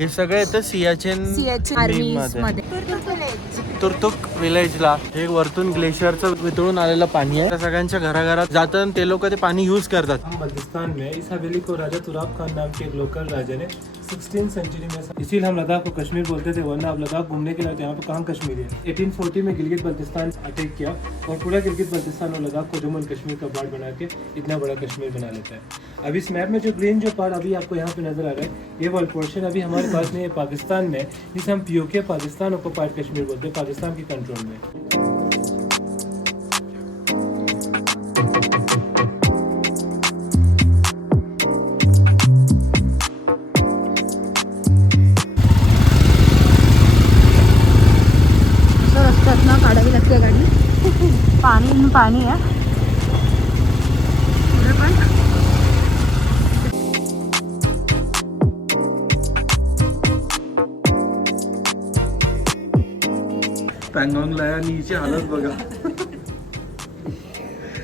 हे सगळे येतं सियाचेन मध्ये तुर्तुक विलेजला. हे वरतून ग्लेशियरचं वितळून आलेलं पाणी आहे. सगळ्यांच्या घराघरात जातं ते लोक ते पाणी यूज करतात. हम बल्तिस्तान में इस हवेली को राजा तुराब खान नाम के एक लोकल राजा ने 16th सेंचुरी में, इसीलिए हम लद्दाख को कश्मीर बोलते थे, वरना अब लद्दाख घूमने के लिए यहाँ पे कहाँ कश्मीर है। 1840 में गिलगित बल्तिस्तान अटैक किया और पूरा गिलगित बल्तिस्तान और लद्दाख को जम्मू एंड कश्मीर का पार्ट बना के इतना बड़ा कश्मीर बना लेता है। अब इस मैप में जो ग्रीन जो पार्ट अभी आपको यहाँ पे नजर आ रहा है, ये वाला पोर्शन अभी हमारे पास नहीं है, पाकिस्तान में, जिसे हम पीओके पाकिस्तान को पार्ट कश्मीर बोलते हैं, पाकिस्तान की कंट्रोल में। रस्त्यातनं काढावी लागते गाडी. पाणी पाणी आहे पुढे पण. पॅंगॉंगला आहे आणि हिची हालत बघा.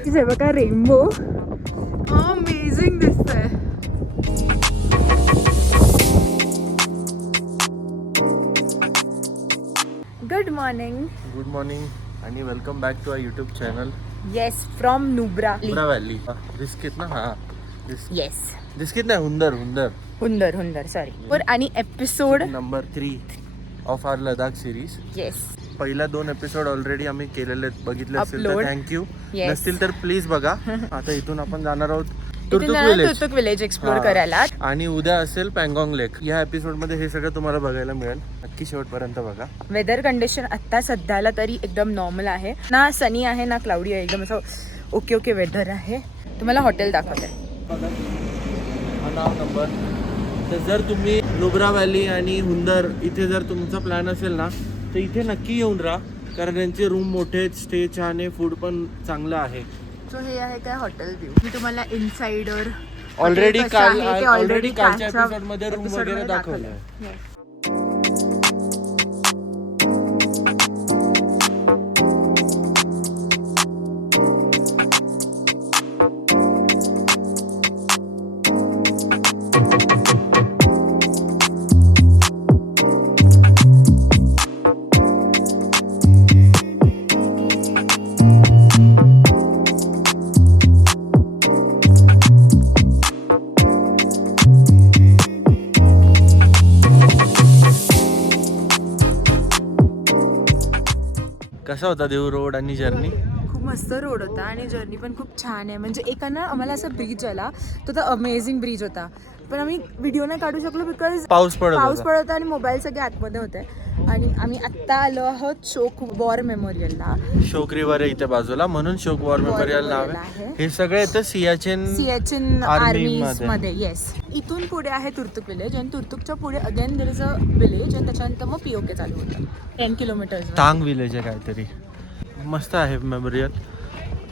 हे बघा रेनबो अमेझिंग दिसतंय. Good morning. गुड मॉर्निंग आणि welcome back to our YouTube channel. Yes from Nubra valley. Diskit ना. हा येस दिसकित नाही, हुंदर हुंदर हुंदर हुंदर सॉरी. आणि episode number 3 of our Ladakh series. Yes पहिल्या 2 एपिसोड ऑलरेडी आम्ही केलेले बघितले असतील तर Upload. थँक्यू. Yes. नसतील तर प्लीज बघा. आता इथून आपण जाणार आहोत इथून तुर्तुक जाणार विलेज तुर्तुक विलेज एक्सप्लोर करायला. आणि उद्या असेल पॅंगॉंग लेक. या एपिसोड मध्ये हे सगळं तुम्हाला बघायला मिळेल. नक्की शेवटपर्यंत बघा. वेदर कंडिशन आता सध्याला तरी एकदम नॉर्मल आहे ना. सनी आहे ना क्लाउडी आहे. एकदम असं ओके ओके वेदर आहे. तुम्हाला हॉटेल दाखवते. हा नाव नंबर. तर जर तुम्ही नुब्रा व्हॅली आणि हुंदर इथे जर तुमचा प्लॅन असेल ना तर इथे नक्की येऊन राहा, कारण त्यांचे रूम मोठे आहेत, स्टे छान आहे, फूड पण चांगलं आहे. सो हे आहे काय हॉटेल व्ह्यू. मी तुम्हाला इनसाइडर ऑलरेडी कालच्या एपिसोड मध्ये रूम वगैरे दाखवलं. कसा होता देऊ रोड आणि जर्नी? खूप मस्त रोड होता आणि जर्नी पण खूप छान आहे. म्हणजे एका ना आम्हाला असा ब्रिज आला, तो तर अमेझिंग ब्रिज होता, पण आम्ही व्हिडिओ नाही काढू शकलो बिकॉज पाऊस पडत होता आणि मोबाईल सगळे आतमध्ये होते. आणि आम्ही आत्ता आलो आहोत शोक वॉर मेमोरियलला. शोक रिव्हर आहे इथे बाजूला, म्हणून शोक वॉर मेमोरियल नाव आहे. हे सगळे येतं सियाचेन आर्मी मध्ये. येस. इथून पुढे आहे तुर्तुक विलेज आणि तुर्तुकच्या पुढे again there is a village आणि त्याच्यानंतर मग पीओके चालू होतं. 10 किलोमीटर्स. तांग विलेज आहे काहीतरी. मस्त आहे मेमोरियल.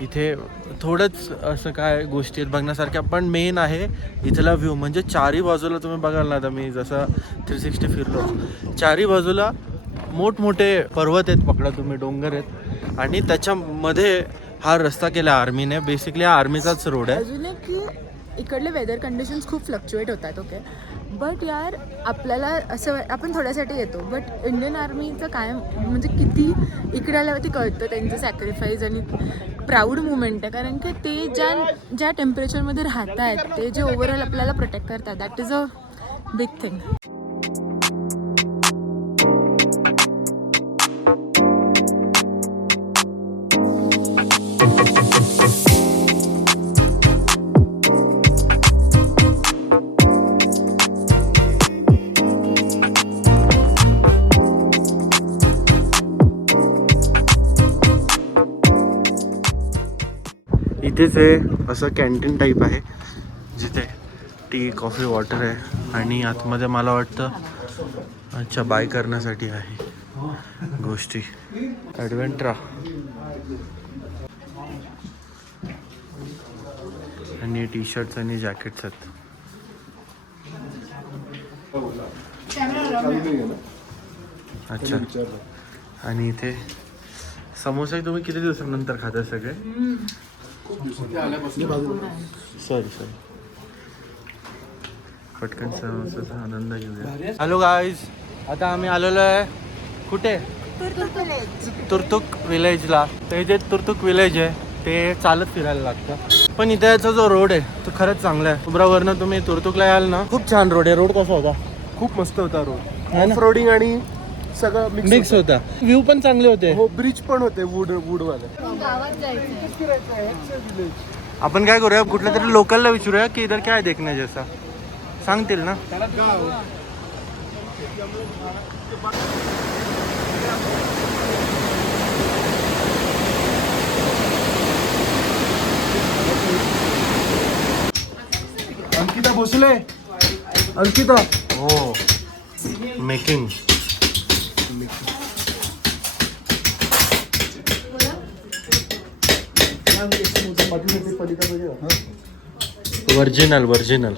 इथे थोडंच असं काय गोष्टी आहेत बघण्यासारख्या, पण मेन आहे इथला व्ह्यू. म्हणजे चारी बाजूला तुम्ही बघाल ना, आता मी जसं 360 फिरलो, चारी बाजूला मोठमोठे पर्वत आहेत, पकडा तुम्ही, डोंगर आहेत, आणि त्याच्यामध्ये हा रस्ता केला आर्मीने. बेसिकली हा आर्मीचाच रोड आहे. अजून एक की इकडले वेदर कंडिशन्स खूप फ्लक्च्युएट होतात. ओके, बट यार आपल्याला असं आपण थोड्यासाठी येतो, बट इंडियन आर्मीचं काय म्हणजे किती इकडे आल्यावरती कळतं त्यांचं सॅक्रिफाईस आणि प्राऊड मुवमेंट आहे. कारण की ते ज्या टेम्परेचरमध्ये राहत आहेत, ते जे ओव्हरऑल आपल्याला प्रोटेक्ट करतात, that is a big thing. इथेच हे असं कॅन्टीन टाईप आहे, जिथे टी, कॉफी, वॉटर आहे. आणि आतमध्ये मला वाटतं अच्छा बाय करण्यासाठी आहे गोष्टी. ॲडव्हेंट्रा आणि टी शर्ट्स आणि जॅकेट्स आहेत. अच्छा. आणि इथे समोसे तुम्ही किती दिवसानंतर खाता सगळे? सॉरी पटकन समोसाचा आनंद घेऊया. हॅलो गाईज, आता आम्ही आलेलो आहे कुठे? तुर्तुक विलेजला. ते जे तुर्तुक विलेज आहे ते चालत फिरायला लागतं, पण इथेचा जो रोड आहे तो खरंच चांगला आहे. उब्रावरनं तुम्ही तुर्तुकला याल ना, खूप छान रोड आहे. रोड कसा होता? खूप मस्त होता रोड, है ना? ऑफ रोडिंग आणि सगळं मिक्स होता. व्ह्यू पण चांगले होते. हो, ब्रिज पण होते वूडवाले. आपण काय करूया, कुठल्या तरी लोकलला विचारूया की इधर काय देखणे जैसा, सांगतील ना. अंकिता भोसले, अंकिता. हो, मेकिंग. वर्जिनल.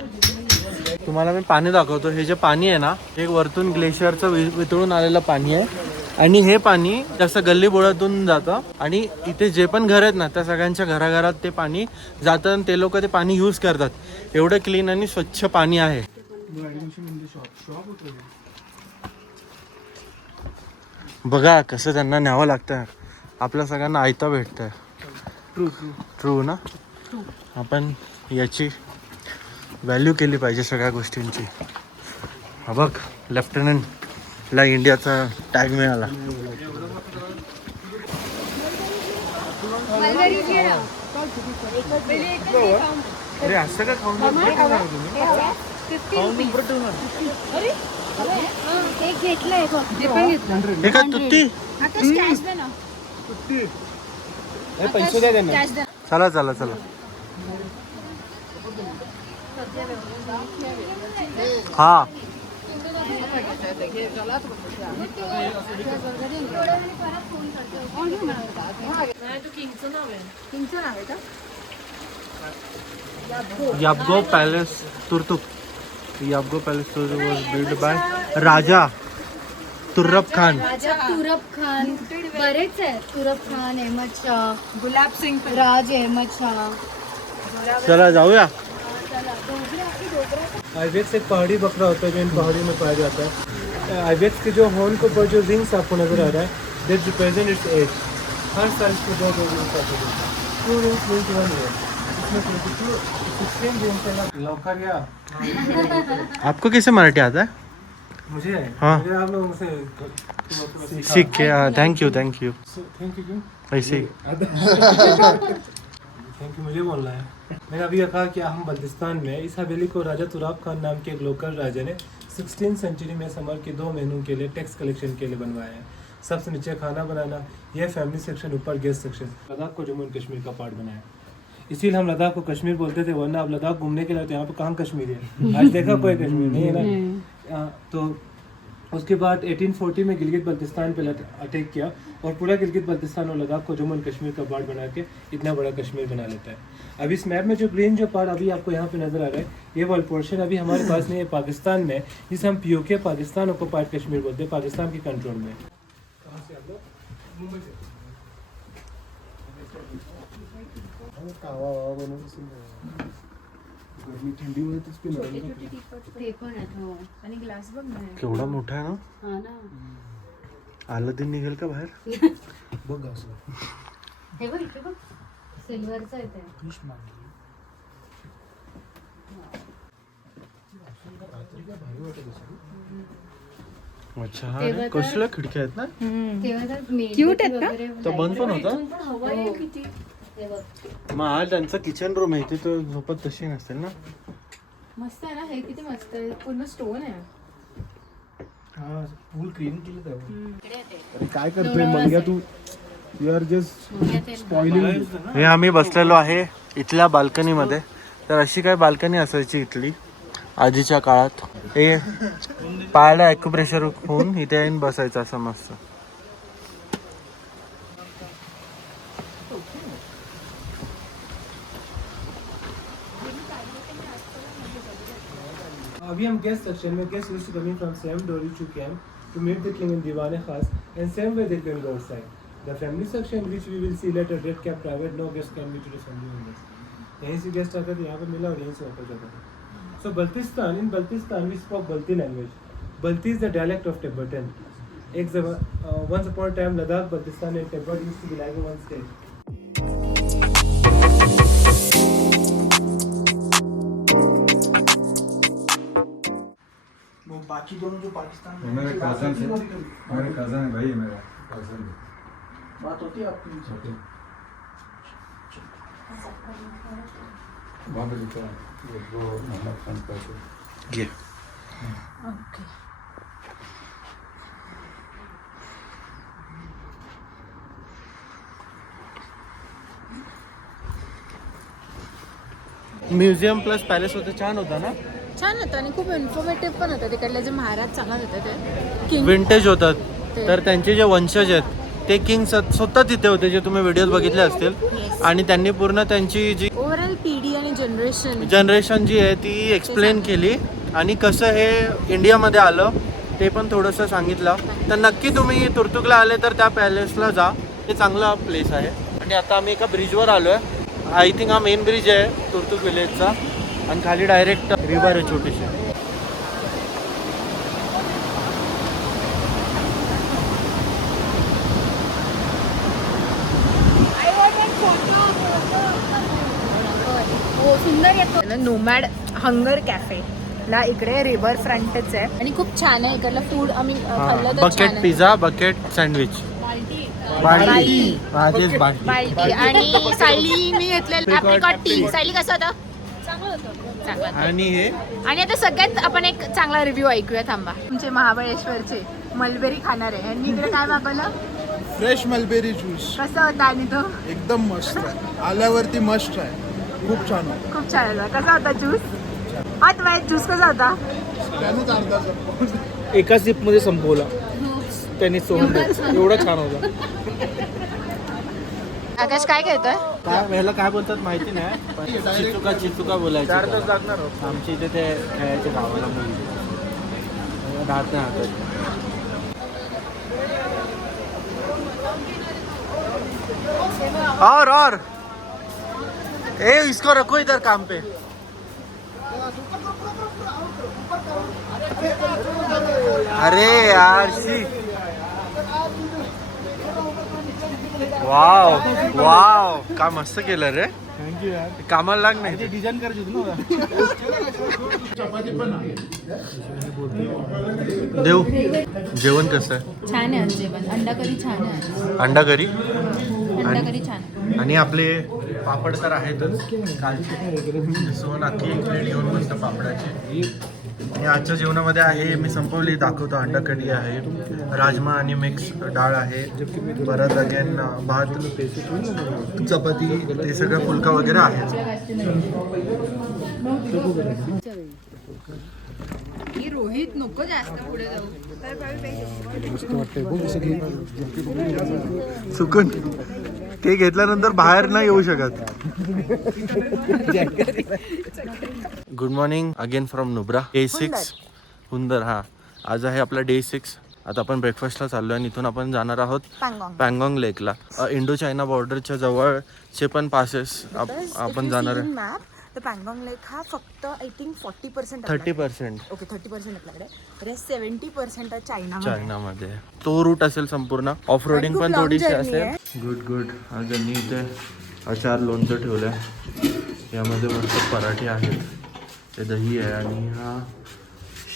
तुम्हाला मी पाणी दाखवतो. हे जे पाणी आहे ना, हे वरतून ग्लेशियरचं वितळून आलेलं पाणी आहे आणि हे पाणी जसं गल्ली बोळातून जातं आणि इथे जे पण घर आहेत ना त्या सगळ्यांच्या घराघरात ते पाणी जातं आणि ते लोक ते पाणी यूज करतात. एवढं क्लीन आणि स्वच्छ पाणी आहे. बघा कसं त्यांना न्यावं लागतं. आपल्या सगळ्यांना आयतं भेटतंय. ट्रू ना. आपण याची व्हॅल्यू केली पाहिजे सगळ्या गोष्टींची. हा बघ, लेफ्टनंटला इंडियाचा टॅग मिळाला. अरे असं का खाऊन हे का तुत्ती? पैसे द्या त्यांना. चला हा. Yabgo palace Turtuk. Yabgo palace Turtuk was build by Raja Turrab Khan. बरेच आहेत. तुरब खान, अहमद शाह, गुलाब सिंग राज अहमद शाह. चला जाऊया. आइबेक्स एक पहाड़ी बकरा होता है जो इन पहाड़ियों में पाया जाता है. आइबेक्स के जो हॉर्न के ऊपर जो रिंग्स आपको नजर आ रहा है, दैट रिप्रेजेंट इट्स एज. हर साइज के दो रिंग्स आपको दिखते हैं. 2 rings means 1 year. इसमें 22 16 rings है ना. लौका गया. आपको कैसे मराठी आता है? मुझे हाँ. मुझे आप लोगों से सीख के. Thank you. थैंक यू क्यों ऐसे ही. थैंक यू मुझे बोलना है. मैंने अभी कहा कि हम बल्तिस्तान में इस हवेली को राजा तुराब खान नाम के एक लोकल राजा ने 16th सेंचुरी में समर के 2 महीनों के लिए टैक्स कलेक्शन के लिए बनवाया है. सबसे नीचे खाना बनाना, यह फैमिली सेक्शन, ऊपर गेस्ट सेक्शन. लद्दाख को जम्मू एंड कश्मीर का पार्ट बनाया. इसीलिए हम लद्दाख को कश्मीर बोलते थे, वरना अब लद्दाख घूमने के लिए तो यहाँ पे कहाँ कश्मीर है. आज देखा कोई कश्मीर नहीं है ना. तो उसके बाद 1840 में गिलगित बल्तिस्तान पे अटैक किया और पूरा गिलगित बल्तिस्तान और लद्दाख को जम्मू एंड कश्मीर का पार्ट बना के इतना बड़ा कश्मीर बना लेता है. अब इस मैप में जो ग्रीन जो पार्ट अभी आपको यहाँ पे नजर आ रहा है, ये वाला पोर्शन अभी हमारे पास नहीं है, पाकिस्तान में, जिसे हम POK पाकिस्तान ऑक्युपाइड कश्मीर बोलते हैं, पाकिस्तान के कंट्रोल में. कहाँ से आप लोग? मुंबई से. गर्मी थंडीमध्ये तेच पिणार. ते पण आहेत. हो. आणि ग्लास बघ ना. केवढा मोठा आहे ना. हा ना. अलादीन निघेल का बाहेर? बघ असं हे बघ इथे बघ, सिल्वरचं आहे ते. अच्छा. तेव्हा तर- कसल्या खिडक्या आहेत ना. तेव्हा तर मेणबत्ती Cute आहेत का? वगैरे तो बंद पण होता. इथून पण हवा आहे किती. हे बघ. मग हा त्यांचा किचन रूम आहे, तो झोपत तशी नसेल ना. मस्त आहे ना हे, किती मस्त आहे. पूर्ण स्टोन आहे. हा, पूल क्लीन केलं त्यावर. अरे काय करतोय मंग्या तू? You are just spoiling. हे आम्ही बसलेलो आहे इथल्या बाल्कनीमध्ये. तर अशी काय बाल्कनी असायची इथली आधीच्या काळात. हे पायाला ॲक्युप्रेशर होऊन इथे येऊन बसायचं असं मस्त. अभी हम गेस्ट सेक्शन में guest list coming from same डोरी to camp to meet the king in Diwan-i-Khas and same way they can go outside. The family section which we will see later date kept private, no guest can be to the family members. यहीं से guest आकर यहाँ पे मिला और यहीं से वापस जाता था. So Baltistan, in Baltistan we spoke Balti language. Balti is the dialect of Tibetan. Once upon a time Ladakh, Baltistan and Tibet used to be like one state. वो बाकी दोनों जो पाकिस्तान वो मेरे कजन है, मेरे कजन है भाई, मेरा कजन है। बात होती है आपकी उनसे? वहाँ पे लिखा है वो मोहम्मद खान का ये ओके. म्युझियम प्लस पॅलेस होतं, छान होता ना. छान होतं आणि खूप इन्फॉर्मेटिव्ह पण होतं. तिकडले जे महाराज चालत होते ते किंग विंटेज होतात. ते. तर त्यांचे जे वंशज आहेत ते किंग स्वतः तिथे होते, जे तुम्ही व्हिडिओज बघितले असतील. आणि त्यांनी पूर्ण त्यांची जी ओव्हरऑल पिढी आणि जनरेशन जी आहे ती एक्सप्लेन केली आणि कसं हे इंडियामध्ये आलं ते पण थोडंसं सांगितलं. तर नक्की तुम्ही तुर्तुकला आले तर त्या पॅलेसला जा, ते चांगला प्लेस आहे. आणि आता आम्ही एका ब्रिजवर आलो आहे. आय थिंक हा मेन ब्रिज आहे तुर्तुक विलेजचा आणि खाली डायरेक्ट रिव्हर आहे छोटीशी. हो सुंदर येतो. नोमॅड हंगर कॅफे ला इकडे रिव्हर फ्रंटच आहे आणि खूप छान आहे. इकडलं फूड आम्ही खाल्लं तर छान बकेट आहे. पिझ्झा, बकेट सँडविच, बाल्टी. बाल्टी बाल्टी आणि सायली मी घेतलेलं ॲप्रिकॉट टी. सायली कसं होतं? चांगलं होतं. आणि हे आणि आता सगळ्यात आपण एक चांगला रिव्ह्यू ऐकूया. थांबा. तुमचे महाबळेश्वरचे मलबेरी खाणार आहे आणि इकडे काय मागवलं? फ्रेश मलबेरी ज्यूस कसा होता? आणि तो एकदम मस्त आहे, आल्यावरती मस्त आहे, खूप छान होतं. खूप छान होता. कसा होता ज्यूस? हा तुम्हाला ज्यूस कसा होता? त्यानंच अर्धा संपवला. एका सिप मध्ये संपवला त्यांनी सोडून एवढा छान होता. आकाश काय घेतोय? काय ह्याला काय बोलतात माहिती नाही, पण चिचुका बोलायचं. 4 तास लागणार आमच्या इथे ते खेळायच्या गावाला मुली राहत नाही हातात. और ए इसको रखो इधर काम पे. अरे यार शी. वाव वाव, काय मस्त केलं रे. थँक्यू यार. कामाला लाग नाही. डिझाईन करायची होती ना. देऊ जेवण कसं आहे? छान आहे जेवण. अंडा करी छान आहे. अंडा करी अंडा करी छान. आणि आपले पापड तर आहेतच कालचे. सो नक्की एक प्लेट घेऊन मस्त पापडाचे. आणि आजच्या जेवणामध्ये आहे, मी संपवली दाखवतो. अंडा कढी आहे, राजमा आणि मिक्स डाळ आहे, परत अगेन भात, चपाती, ते सगळं फुलका वगैरे आहे. रोहित नको जास्त पुढे जाऊ. चुकून ते घेतल्यानंतर बाहेर नाही येऊ शकत. Good morning again from Nubra. Day 6 हुंदर. हा आज आहे आपला डे 6. आता आपण ब्रेकफास्टला चाललो आणि इथून आपण जाणार आहोत पँगॉंग लेकला. इंडो चायना बॉर्डरच्या जवळचे पण पासेस आपण जाणार आहे. तर पँगॉंग लेक हा फक्त आय थिंक 40% 30%. ओके 30% आपल्याकडे. रेस्ट 70% चायनामध्ये तो रूट असेल संपूर्ण. ऑफ रोडिंग पण थोडीशी असेल. Good good. आज यांनी इथे अचार लोणचं ठेवलं आहे. यामध्ये मस्त पराठे आहेत, ते दही आहे आणि हा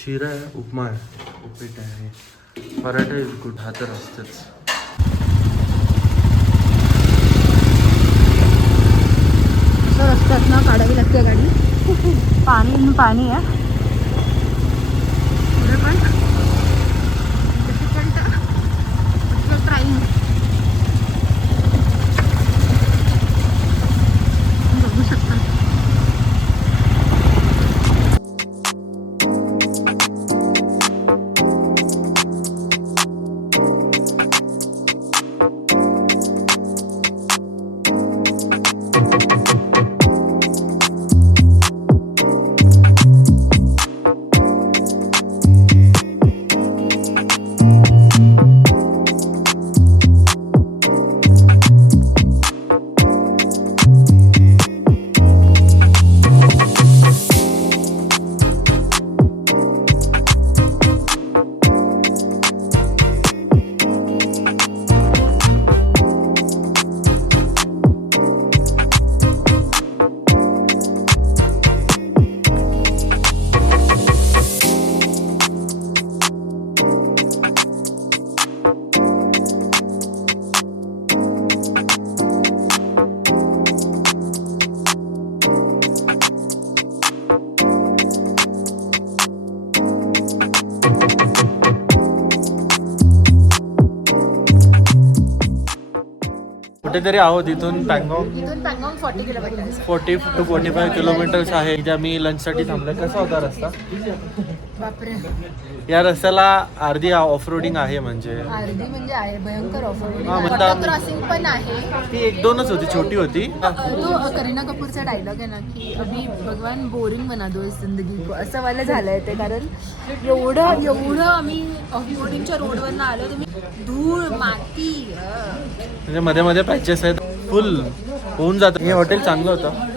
शिरा आहे, उपमा आहे, उपीट आहे, पराठे इज गुड. हा तर असतेच. रस्त्यात ना काढावी लागते गाडी. पाणी पाणी आहे पुढे पण. बघू शकता. कुठेतरी आहोत इथून पँगॉंग. इथून पँगॉंग 40 किलोमीटर्स. 40 to 45 किलोमीटर्स आहे. इथे आम्ही लंचसाठी थांबलोय. कसा होता रस्ता? बापरे, या रस्त्याला अर्धी ऑफ रोडिंग आहे म्हणजे अर्धी म्हणजे आहे भयंकर ऑफर. हा, म्हणजे वॉटर क्रॉसिंग पण आहे. ती 1-2च होती, छोटी होती. तो करीना कपूरचा डायलॉग आहे ना की अभी भगवान बोरिंग बना दो इस जिंदगी को, असं मला झालंय ते. कारण एवढं आम्ही ऑफरोडिंगच्या रोडवरनं आलो, तुम्ही धूळ माती. म्हणजे मध्ये मध्ये पॅचेस आहेत, फुल होऊन जातं. हे हॉटेल चांगलं होतं.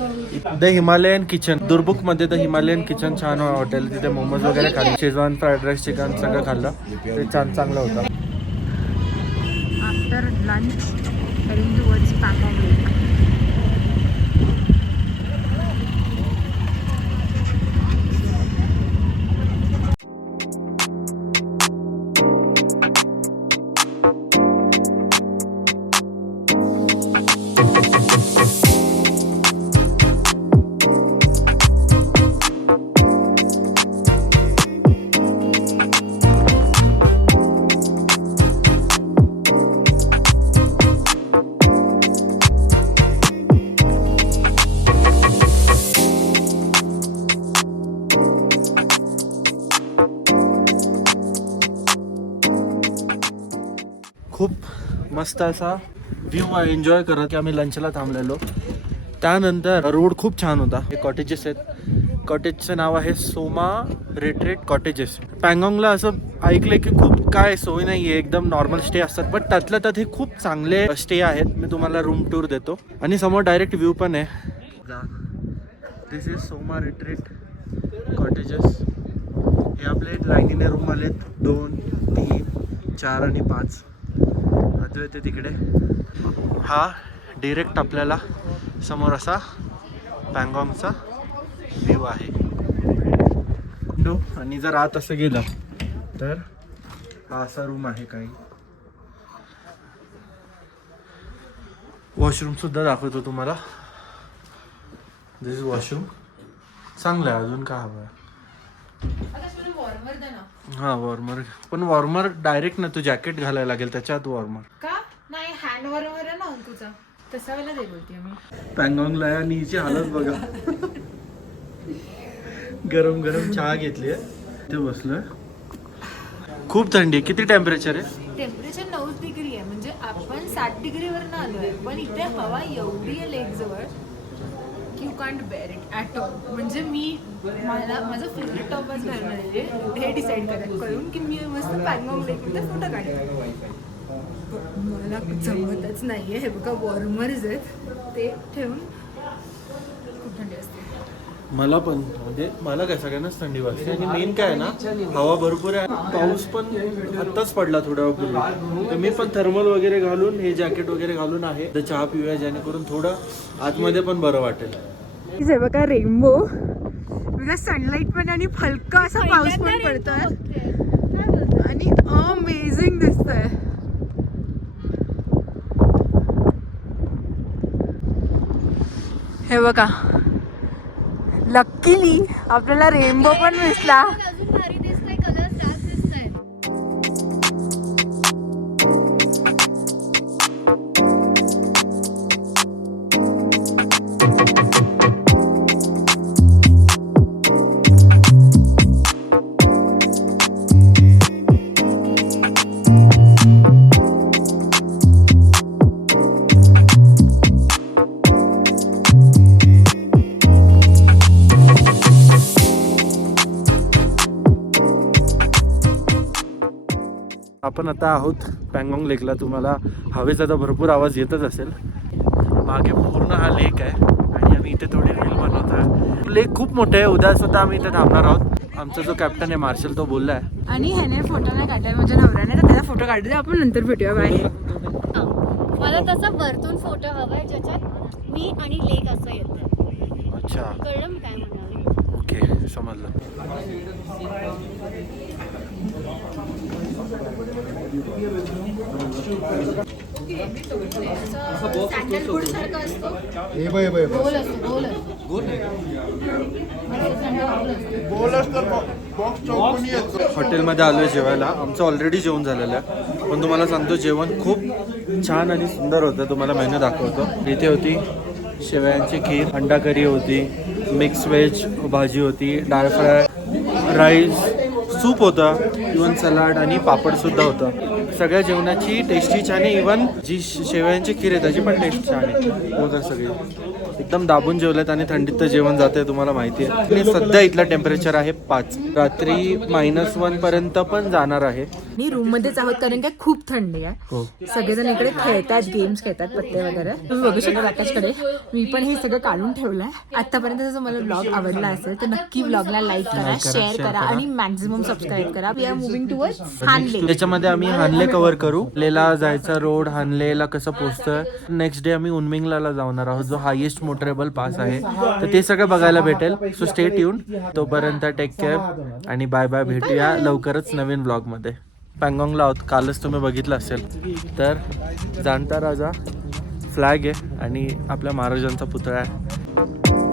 द हिमालयन किचन, दुर्बुक मध्ये द हिमालयन किचन छान हॉटेल. तिथे मोमोज वगैरे खाल्ले, शेजवान फ्राईड राईस, चिकन सगळं खाल्लं. ते चांगलं होतं. After lunch heading towards Pangong lake. खूप मस्त असा व्ह्यू एन्जॉय करत की आम्ही लंचला थांबलेलो. त्यानंतर रोड खूप छान होता. हे कॉटेजेस आहेत. कॉटेजचं नाव आहे सोमा रिट्रीट कॉटेजेस. पँगॉंगला असं ऐकलंय की खूप काय सोय नाही आहे, एकदम नॉर्मल स्टे असतात. बट त्यातल्या त्यात हे खूप चांगले स्टे आहेत. मी तुम्हाला रूम टूर देतो आणि समोर डायरेक्ट व्ह्यू पण आहे. दिस इज सोमा रिट्रीट कॉटेजेस. हे आपले लाईनीने रूम आलेत, 2, 3, 4 आणि 5. अजून येते तिकडे. हा डिरेक्ट आपल्याला समोर असा पँगॉंगचा व्ह्यू आहे. आणि जर आत असं गेलं तर हा असा रूम आहे. काही वॉशरूम सुद्धा दाखवतो तुम्हाला. दिस इज वॉशरूम. चांगलं आहे. अजून काय हवं आहे? हा वॉर्मर. पण वॉर्मर डायरेक्ट ना, तू जॅकेट घालायला लागेल त्याच्यात वॉर्मर. का नाही, हँड वॉर्मर आहे ना अंकुचा, तसा वेळेला दे बोलते मी. पँगॉंगला आहे आणि हिची हालत बघा. गरम गरम चहा घेतली आहे, ते बसलोय. खूप थंडी आहे. किती टेम्परेचर आहे? टेम्परेचर 9 डिग्री आहे. म्हणजे आपण 7 डिग्रीवरनं आलोय, पण इथे हवा एवढी आहे लेक जवळ की you can't bear it at all. म्हणजे मला माझं फेवरेट टॉप आज घालून आलेले हे डिसाईड करून की मी मस्त पँगॉंग लेकमध्ये फोटो काढले. मला जमतच नाहीये. हे बघा वॉर्मर्स आहेत, ते ठेवून खूप थंडी असते. मला पण म्हणजे मला काय सगळ्यांनाच थंडी वाजते. आणि मेन काय आहे ना, हवा भरपूर आहे. पाऊस पण आत्ताच पडला थोड्या वेळापूर्वी. तर मी पण थर्मल वगैरे घालून, हे जॅकेट वगैरे घालून आहे. तर चहा पिऊया जेणेकरून थोडं आतमध्ये पण बरं वाटेल. हे बघा रेनबो, बिकॉज सनलाईट पण आणि हलका असा पाऊस पण पडतोय आणि अमेझिंग दिसतंय. हे बघा, लकीली आपल्याला रेनबो पण दिसला. अजून भारी दिसतंय, कलर जास्त दिसतंय. आपण आता आहोत पँगॉंग लेकला. तुम्हाला हवेचा तर भरपूर आवाज येतच असेल. मागे पूर्ण हा लेक आहे आणि आम्ही इथे थोडी रील बनवतोय. लेक खूप मोठं आहे. उद्या सुद्धा आम्ही इथे थांबणार आहोत. आमचा जो कॅप्टन आहे मार्शल, तो बोलला आहे. आणि ह्याने फोटो नाही काढलाय माझ्या नवऱ्याने, तर त्याचा फोटो काढू दे, आपण नंतर भेटूया. बाय. मला तसा वरतून फोटो हवाय ज्याच्यात मी आणि लेक असं येतं. अच्छा, कळलं मी काय म्हणाले? ओके, समजलं. सॅन्डलवूड सारखं असतो, हे बघ गोल असतो, गोल असतो. बोलच तर बॉक्स चौकोनी येतो. हॉटेलमध्ये आलो आहे जेवायला. आमचं ऑलरेडी जेवण झालेलं आहे, पण तुम्हाला सांगतो जेवण खूप छान आणि सुंदर होतं. तुम्हाला मेन्यू दाखवतो. इथे होती शेवयांची खीर, अंडा करी होती, मिक्स व्हेज भाजी होती, डाळ फ्राय, राईस, सूप होता, इवन सलाड आणि पापडसुद्धा होता. सगळ्या जेवणाची टेस्टी छान आहे. इवन जी शेवयांची खीर आहे त्याची पण टेस्ट छान आहे. होतं सगळी एकदम दाबून जेवलेत आणि थंडीत तर जेवण जाते तुम्हाला माहिती आहे. आणि सध्या इथलं टेम्परेचर आहे 5, रात्री -1 पर्यंत पण जाणार आहे. आणि रूम मध्येच आहोत कारण काय खूप थंडी आहे. हो. सगळेजण इकडे खेळतात, गेम्स खेळतात, पत्ते वगैरे. तुम्ही बघू शकता आकाशकडे. मी पण हे सगळं काढून ठेवलंय. आतापर्यंत जर मला ब्लॉग आवडला असेल तर नक्की ब्लॉगला लाईक करा, शेअर करा आणि मॅक्झिमम सबस्क्राईब करा. वी आर मुव्हिंग टुवर्ड्स हानले. त्याच्यामध्ये आम्ही हानले कव्हर करू. लेला जायचा रोड, हानलेला कसं पोहोचतं. नेक्स्ट डे आम्ही उन्मिंगला जाणार आहोत, जो हायेस्ट मोटरेबल पास आहे. तर ते सगळं बघायला भेटेल. So stay tune. तोपर्यंत टेक केअर आणि बाय बाय. भेटूया लवकरच नवीन ब्लॉगमध्ये. पँगॉंगला आहोत. कालच तुम्ही बघितलं असेल. तर जाणता राजा फ्लॅग आहे आणि आपल्या महाराजांचा पुतळा आहे.